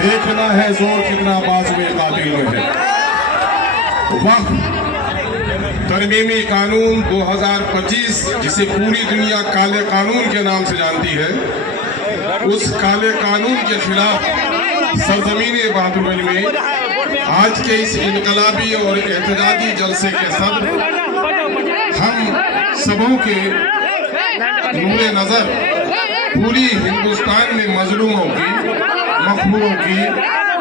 देखना है जोर कितना बाज में कातिल में है। वक्त तरमीमी कानून 2025 जिसे पूरी दुनिया काले कानून के नाम से जानती है, उस काले कानून के खिलाफ सरजमीन बहादुरगंज में आज के इस इनकलाबी और एहतजाजी जलसे के सदर हम सबों के नूरे नजर पूरी हिंदुस्तान में मजलूमों की, मखबूरों की,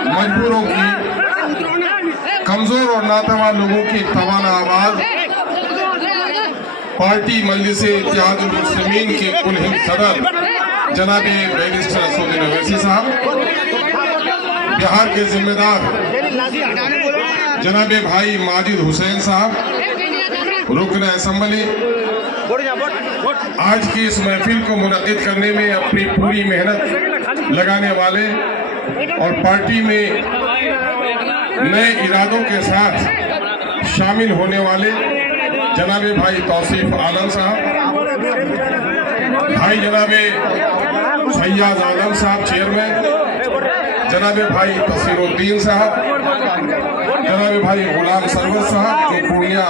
मजबूरों की, कमजोर और नातवा लोगों की तवाना आवाज पार्टी मजलिस इत्तेहादुल मुस्लिमीन के कुल सदर जनाब बैरिस्टर असदुद्दीन ओवैसी साहब, बिहार के जिम्मेदार जनाब भाई माजिद हुसैन साहब, रुकन असम्बली, आज की इस महफिल को मुनक्किद करने में अपनी पूरी मेहनत लगाने वाले और पार्टी में नए इरादों के साथ शामिल होने वाले जनाब भाई तौसीफ आलम साहब, भाई जनाब फैयाज आलम साहब चेयरमैन, जनाब भाई तसीरुद्दीन साहब, जनाब भाई गुलाम सरवर साहब जो पूर्णिया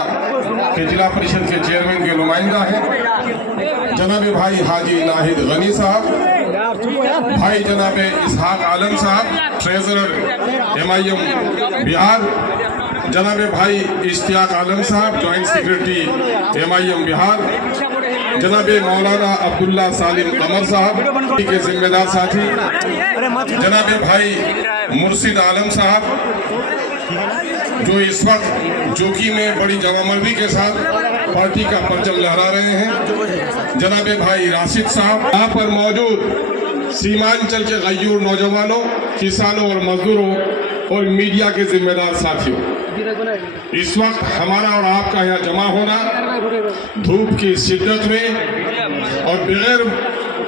के जिला परिषद के चेयरमैन के नुमाइंदा हैं, जनाब भाई हाजी नाहिद गनी साहब, भाई जनाब इसहाक आलम साहब ट्रेजरर MIM बिहार, जनाब भाई इश्तियाक आलम साहब जॉइंट सेक्रेटरी MIM बिहार, जनाब मौलाना अब्दुल्ला सालिम कमर साहब के जिम्मेदार साथी, जनाब भाई मुर्शिद आलम साहब जो इस वक्त जोकी में बड़ी जवामर्दी के साथ पार्टी का परचम लहरा रहे हैं, जनाब भाई राशिद साहब, यहाँ पर मौजूद सीमांचल के गयूर नौजवानों, किसानों और मजदूरों और मीडिया के जिम्मेदार साथियों, इस वक्त हमारा और आपका यहाँ जमा होना धूप की शिद्दत में और बगैर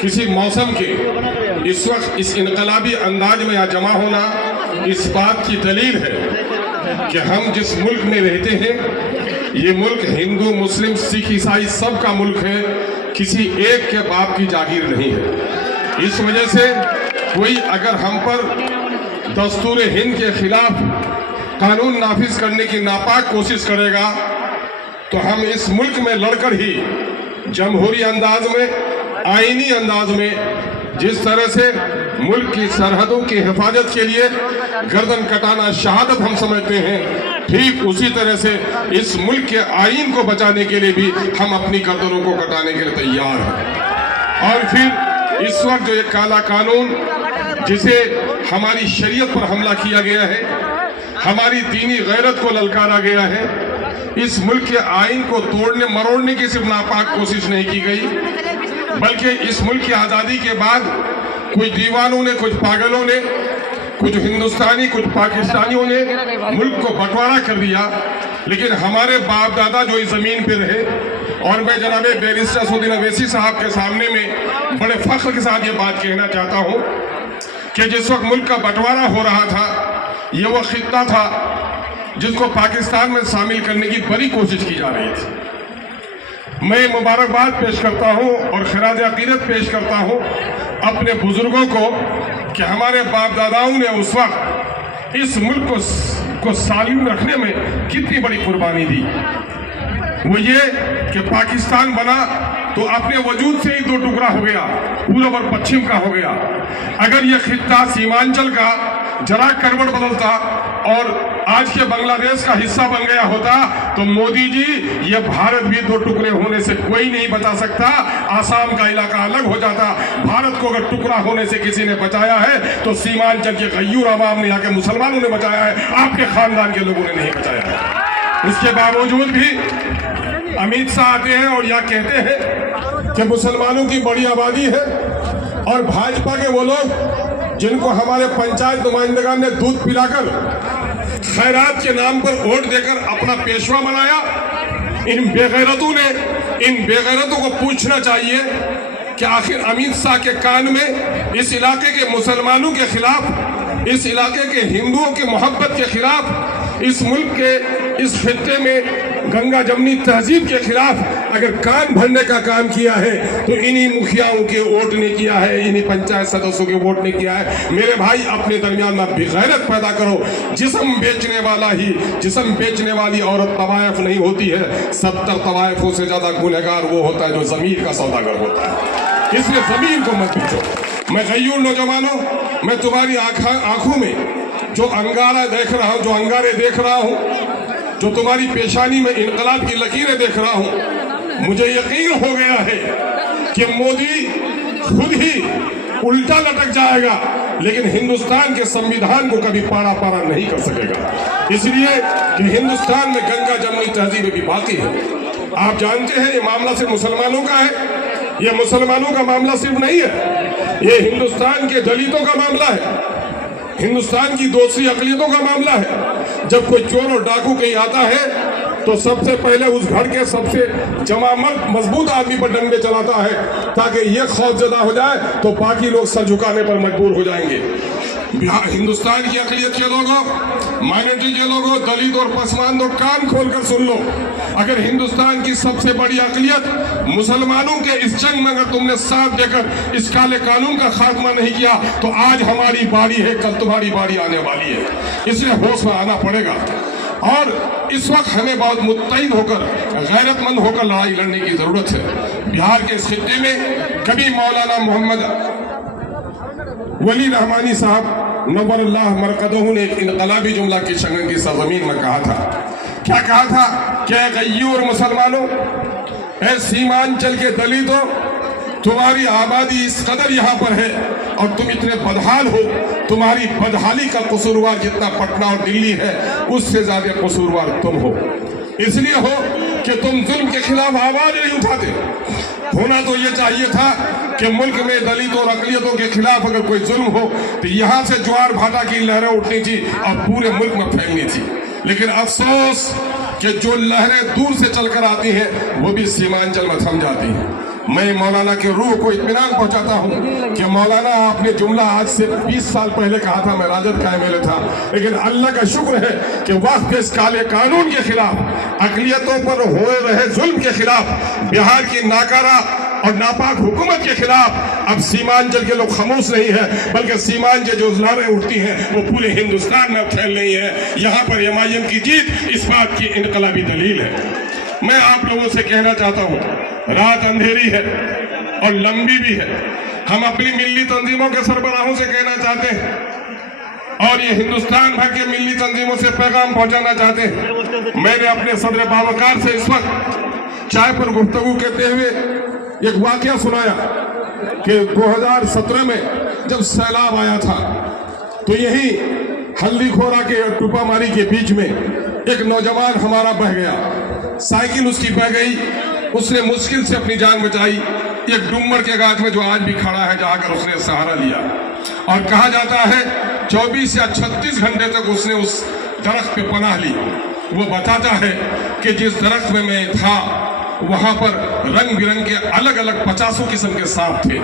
किसी मौसम के इस वक्त इस इनकलाबी अंदाज में यहाँ जमा होना इस बात की दलील है कि हम जिस मुल्क में रहते हैं ये मुल्क हिंदू, मुस्लिम, सिख, ईसाई सब का मुल्क है, किसी एक के बाप की जागीर नहीं है। इस वजह से कोई अगर हम पर दस्तूर हिंद के खिलाफ कानून नाफिज करने की नापाक कोशिश करेगा तो हम इस मुल्क में लड़कर ही जमहूरी अंदाज में, आईनी अंदाज में जिस तरह से मुल्क की सरहदों की हिफाजत के लिए गर्दन कटाना शहादत हम समझते हैं, ठीक उसी तरह से इस मुल्क के आईन को बचाने के लिए भी हम अपनी गर्दनों को कटाने के लिए तैयार हैं। और फिर इस वक्त जो ये काला कानून जिसे हमारी शरीयत पर हमला किया गया है, हमारी दीनी गैरत को ललकारा गया है, इस मुल्क के आईन को तोड़ने मरोड़ने की सिर्फ नापाक कोशिश नहीं की गई, बल्कि इस मुल्क की आज़ादी के बाद कुछ दीवानों ने, कुछ पागलों ने, कुछ हिंदुस्तानी, कुछ पाकिस्तानियों ने मुल्क को बंटवारा कर दिया। लेकिन हमारे बाप दादा जो इस ज़मीन पे रहे, और मैं जनाब बैरिस्टर असदुद्दीन ओवैसी साहब के सामने में बड़े फख्र के साथ ये बात कहना चाहता हूँ कि जिस वक्त मुल्क का बंटवारा हो रहा था, ये वो खित्ता था जिसको पाकिस्तान में शामिल करने की बड़ी कोशिश की जा रही थी। मैं मुबारकबाद पेश करता हूँ और खिराज अकीदत पेश करता हूँ अपने बुजुर्गों को कि हमारे बाप दादाओं ने उस वक्त इस मुल्क को सालिम रखने में कितनी बड़ी कुर्बानी दी। वो ये कि पाकिस्तान बना तो अपने वजूद से ही दो टुकड़ा हो गया, पूरब और पश्चिम का हो गया। अगर ये खित्ता सीमांचल का जरा करवट बदलता और आज के बांग्लादेश का हिस्सा बन गया होता तो मोदी जी ये भारत भी दो टुकड़े होने से कोई नहीं बचा सकता, आसाम का इलाका अलग हो जाता। भारत को अगर टुकड़ा होने से किसी ने बचाया है तो सीमांचल के गयूर अवाम ने, यहाँ के मुसलमानों ने बचाया है, आपके खानदान के लोगों ने नहीं बचाया है। उसके बावजूद भी अमित शाह आते हैं और यह कहते हैं कि मुसलमानों की बड़ी आबादी है और भाजपा के वो लोग जिनको हमारे पंचायत नुमाइंदगान ने दूध पिलाकर खैरात के नाम पर वोट देकर अपना पेशवा बनाया, इन बेगैरतों को पूछना चाहिए कि आखिर अमित शाह के कान में इस इलाके के मुसलमानों के खिलाफ, इस इलाके के हिंदुओं की मोहब्बत के खिलाफ, इस मुल्क के इस खित्ते में गंगा जमनी तहजीब के खिलाफ अगर कान भरने का काम किया है तो इन्हीं मुखियाओं के वोट ने किया है, इन्हीं पंचायत सदस्यों के वोट ने किया है। मेरे भाई अपने दरमियान में बेगैरत पैदा करो। जिस्म बेचने वाली औरत तवायफ नहीं होती है, 70 तवायफों से ज्यादा गुनहगार वो होता है जो जमीर का सौदागर होता है। इसलिए जमीन को मत बेचो। मैं गयूर नौजवानों, मैं तुम्हारी आंखों में जो अंगारा देख रहा हूँ, जो अंगारे देख रहा हूँ, जो तुम्हारी पेशानी में इनकलाब की लकीरें देख रहा हूँ, मुझे यकीन हो गया है कि मोदी खुद ही उल्टा लटक जाएगा, लेकिन हिंदुस्तान के संविधान को कभी पारा पारा नहीं कर सकेगा। इसलिए कि हिंदुस्तान में गंगा जमुनी तहजीब भी बाकी है। आप जानते हैं ये मामला सिर्फ मुसलमानों का है, ये मुसलमानों का मामला सिर्फ नहीं है, ये हिंदुस्तान के दलितों का मामला है, हिंदुस्तान की दूसरी अकलियतों का मामला है। जब कोई चोर और डाकू कहीं आता है तो सबसे पहले उस घर के सबसे मजबूत आदमी पर डंडे चलाता है, ताकि ये खौफजदा हो जाए तो बाकी लोग सर झुकाने पर मजबूर हो जाएंगे। हिंदुस्तान की अकलियत के लोगों, माइनॉरिटी के लोगों, दलित और पसमानदों, कान खोलकर सुन लो। अगर हिंदुस्तान की सबसे बड़ी अकलियत मुसलमानों के इस जंग में अगर तुमने साथ देकर इस काले कानून का खात्मा नहीं किया तो आज हमारी बारी है, कल तुम्हारी बारी आने वाली है। इसलिए होश में आना पड़ेगा और इस वक्त हमें बहुत मुत्तहिद होकर, गैरतमंद होकर लड़ाई लड़ने की जरूरत है। बिहार के इस खित्ते में कभी मौलाना मोहम्मद वली रहमानी साहब नव्वरल्लाह मरकदहू ने एक इनकलाबी जुमला की शंगन की सरजमीन में कहा था। क्या कहा था? क्या गयूर मुसलमानों, ऐ सीमांचल के दलितों, तुम्हारी आबादी इस कदर यहाँ पर है और तुम इतने बदहाल हो, तुम्हारी बदहाली का कसूरवार जितना पटना और दिल्ली है उससे ज्यादा कसूरवार तुम हो। इसलिए हो कि तुम जुल्म के खिलाफ आवाज नहीं उठाते। होना तो ये चाहिए था कि मुल्क में दलित और अकलियतों के खिलाफ अगर कोई जुल्म हो तो यहाँ से ज्वार भाटा की लहरें उठनी थी और पूरे मुल्क में फैलनी थी। लेकिन अफसोस कि जो लहरें दूर से चलकर आती हैं वो भी सीमांचल में थम जाती हैं। मैं मौलाना के रूह को इत्मीनान पहुंचाता हूं कि मौलाना आपने जुमला आज से 20 साल पहले कहा था, मैं राजद का एमएलए था, लेकिन अल्लाह का शुक्र है कि वक्त इस काले कानून के खिलाफ, अकलियतों पर हो रहे जुल्म के खिलाफ, बिहार की नाकारा और नापाक हुकूमत के खिलाफ अब सीमांचल के लोग खामोश नहीं है, बल्कि सीमांचल जो लहरें उठती हैं वो पूरे हिंदुस्तान में फैल रही है। यहाँ पर एमआईएम की जीत इस बात की इनकलाबी दलील है। मैं आप लोगों से कहना चाहता हूँ, रात अंधेरी है और लंबी भी है। हम अपनी मिल्ली तंजीमों के सरबराहों से कहना चाहते हैं और ये हिंदुस्तान भर के मिल्ली तंजीमों से पैगाम पहुंचाना चाहते हैं। मैंने अपने सदर बावकार से इस वक्त चाय पर गुफ्तगू कहते हुए एक वाकया सुनाया कि 2017 में जब सैलाब आया था तो यही हल्दी खोरा के टुपामारी के बीच में एक नौजवान हमारा बह गया, साइकिल उसकी बह गई, उसने मुश्किल से अपनी जान बचाई। एक डुमर के गांठ में जो आज भी खड़ा है जाकर उसने सहारा लिया और कहा जाता है 24 या 36 घंटे तक उसने उस दरख्त पे पनाह ली। वो बताता है कि जिस दरख्त में मैं था वहां पर रंग बिरंग के अलग अलग 50 किस्म के सांप थे,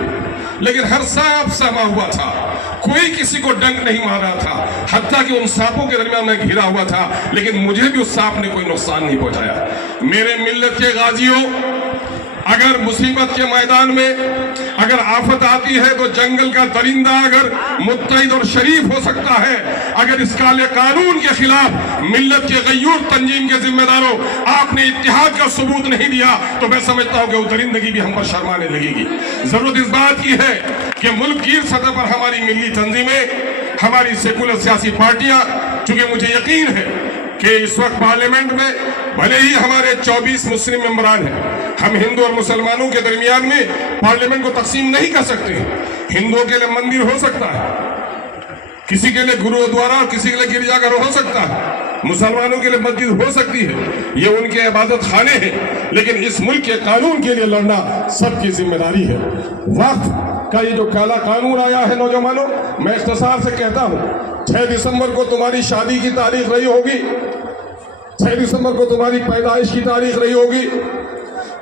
लेकिन हर सांप समा हुआ था, कोई किसी को डंक नहीं मारा था, हत्ता कि उन सांपों के दरमियान में घिरा हुआ था, लेकिन मुझे भी उस सांप ने कोई नुकसान नहीं पहुंचाया। मेरे मिल्लत के गाजियों, अगर मुसीबत के मैदान में अगर आफत आती है तो जंगल का दरिंदा अगर मुत्तहिद और शरीफ हो सकता है, अगर इस काले कानून के खिलाफ मिल्लत के गयूर तंजीम के जिम्मेदारों आपने इत्तेहाद का सबूत नहीं दिया तो मैं समझता हूं कि वो दरिंदगी भी हम पर शर्माने लगेगी। जरूरत इस बात की है कि मुल्क की सतह पर हमारी मिल्ली तंजीमें, हमारी सेकुलर सियासी पार्टियां, चूंकि मुझे यकीन है कि इस वक्त पार्लियामेंट में भले ही हमारे 24 मुस्लिम मेंबरान हैं, हम हिंदू और मुसलमानों के दरमियान में पार्लियामेंट को तकसीम नहीं कर सकते। हिंदुओं के लिए मंदिर हो सकता है, किसी के लिए गुरुद्वारा और किसी के लिए गिरजाघर हो सकता है, मुसलमानों के लिए मस्जिद हो सकती है, ये उनके इबादत खाने हैं, लेकिन इस मुल्क के कानून के लिए लड़ना सबकी जिम्मेदारी है। वक्त का ये जो काला कानून आया है नौजवानों, मैं इख्तिसार से कहता हूँ 6 दिसंबर को तुम्हारी शादी की तारीख रही होगी, 6 दिसंबर को तुम्हारी पैदाइश की तारीख रही होगी,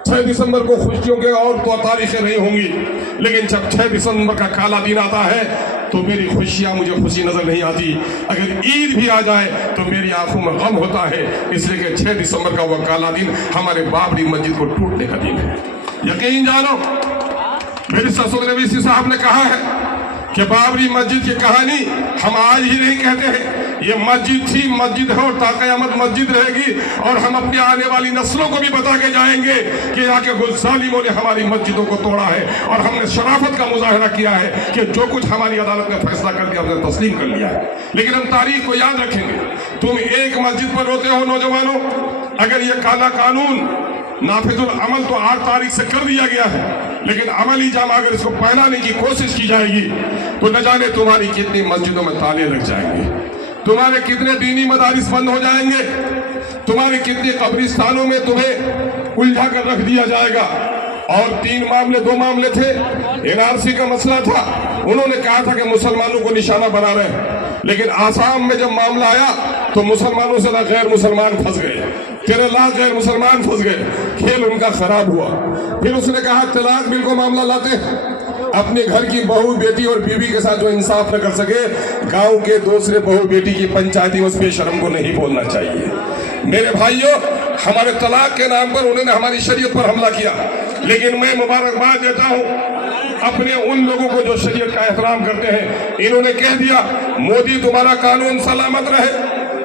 6 दिसंबर को खुशियों के और तो तारीखें नहीं होंगी, लेकिन जब 6 दिसंबर का काला दिन आता है تو میری خوشیاں مجھے خوشی نظر نہیں آتی، اگر عید بھی آ جائے تو میری آنکھوں میں غم ہوتا ہے، اس لیے کہ 6 دسمبر کا وہ کالا دن ہمارے بابری مسجد کو ٹوٹنے کا دن ہے۔ یقین جانو، میرے سسر نویسی صاحب نے کہا ہے کہ بابری مسجد کی کہانی ہم آج ہی نہیں کہتے ہیں، یہ مسجد تھی، مسجد ہے اور تا قیامت مسجد رہے گی، اور ہم اپنی آنے والی نسلوں کو بھی بتا کے جائیں گے کہ یہاں کے ظالموں نے ہماری مسجدوں کو توڑا ہے، اور ہم نے شرافت کا مظاہرہ کیا ہے کہ جو کچھ ہماری عدالت نے فیصلہ کر دیا ہم نے تسلیم کر لیا ہے۔ لیکن ہم تاریخ کو یاد رکھیں گے۔ تم ایک مسجد پر روتے ہو نوجوانوں، اگر یہ کالا قانون نافذ العمل تو 8 تاریخ سے کر دیا گیا ہے، لیکن عملی جامہ اگر اس کو پہنانے کی کوشش کی جائے گی تو نہ جانے تمہاری کتنی مسجدوں میں تالے لگ جائیں گے، تمہارے کتنے دینی مدارس بند ہو جائیں گے، تمہارے کتنے قبرستانوں میں تمہیں الجھا کر رکھ دیا جائے گا۔ اور 2 معاملے تھے۔ NRC کا مسئلہ تھا، انہوں نے کہا تھا کہ مسلمانوں کو نشانہ بنا رہے ہیں، لیکن آسام میں جب معاملہ آیا تو مسلمانوں سے غیر مسلمان پھنس گئے، 13 لاکھ غیر مسلمان پھنس گئے، کھیل ان کا خراب ہوا۔ پھر اس نے کہا طلاق بل کو معاملہ لاتے ہیں، اپنے گھر کی بہو بیٹی اور بیوی کے ساتھ جو انصاف نہ کر سکے، گاؤں کے دوسرے بہو بیٹی کی پنچایتی اس بے شرم کو نہیں بولنا چاہیے۔ میرے بھائیوں، ہمارے طلاق کے نام پر انہوں نے ہماری شریعت پر حملہ کیا، لیکن میں مبارکباد دیتا ہوں اپنے ان لوگوں کو جو شریعت کا احترام کرتے ہیں۔ انہوں نے کہہ دیا مودی تمہارا قانون سلامت رہے،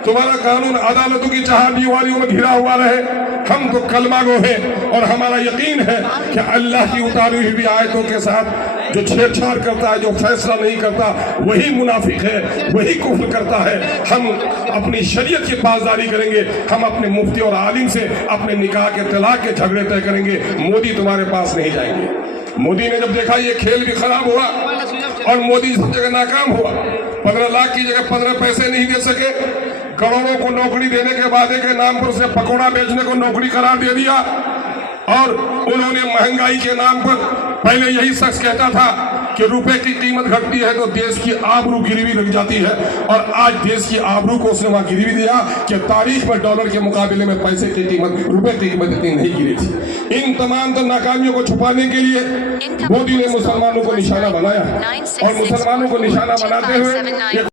تمہارا قانون عدالتوں کی چہار دیواریوں میں گھرا ہوا رہے، ہم تو کلمہ گو ہیں، اور ہمارا یقین ہے کہ اللہ کی اتاری ہوئی آیتوں کے ساتھ جو چھیڑ چھاڑ کرتا ہے، جو فیصلہ نہیں کرتا، وہی منافق ہے، وہی کفر کرتا ہے۔ ہم اپنی شریعت کی پاسداری کریں گے، ہم اپنے مفتی اور عالم سے اپنے نکاح کے طلاق کے جھگڑے طے کریں گے، مودی تمہارے پاس نہیں جائیں گے۔ مودی نے جب دیکھا یہ کھیل بھی خراب ہوا اور مودی سب جگہ ناکام ہوا، 15 لاکھ کی جگہ 15 پیسے نہیں دے سکے، کروڑوں کو نوکری دینے کے وعدے کے نام پر اسے پکوڑا بیچنے کو نوکری قرار دے دیا، اور انہوں نے مہنگائی کے نام پر پہلے یہی شخص کہتا تھا کہ روپے کی قیمت گھٹتی ہے تو دیش کی آبرو گروی لگ جاتی ہے، اور آج دیش کی آبرو کو اس نے وہاں گروی دیا کہ تاریخ میں ڈالر کے مقابلے میں پیسے کی قیمت، روپے کی قیمت اتنی نہیں گری تھی۔ ان تمام تر ناکامیوں کو چھپانے کے لیے مودی نے مسلمانوں کو نشانہ بنایا، اور مسلمانوں کو نشانہ بناتے ہوئے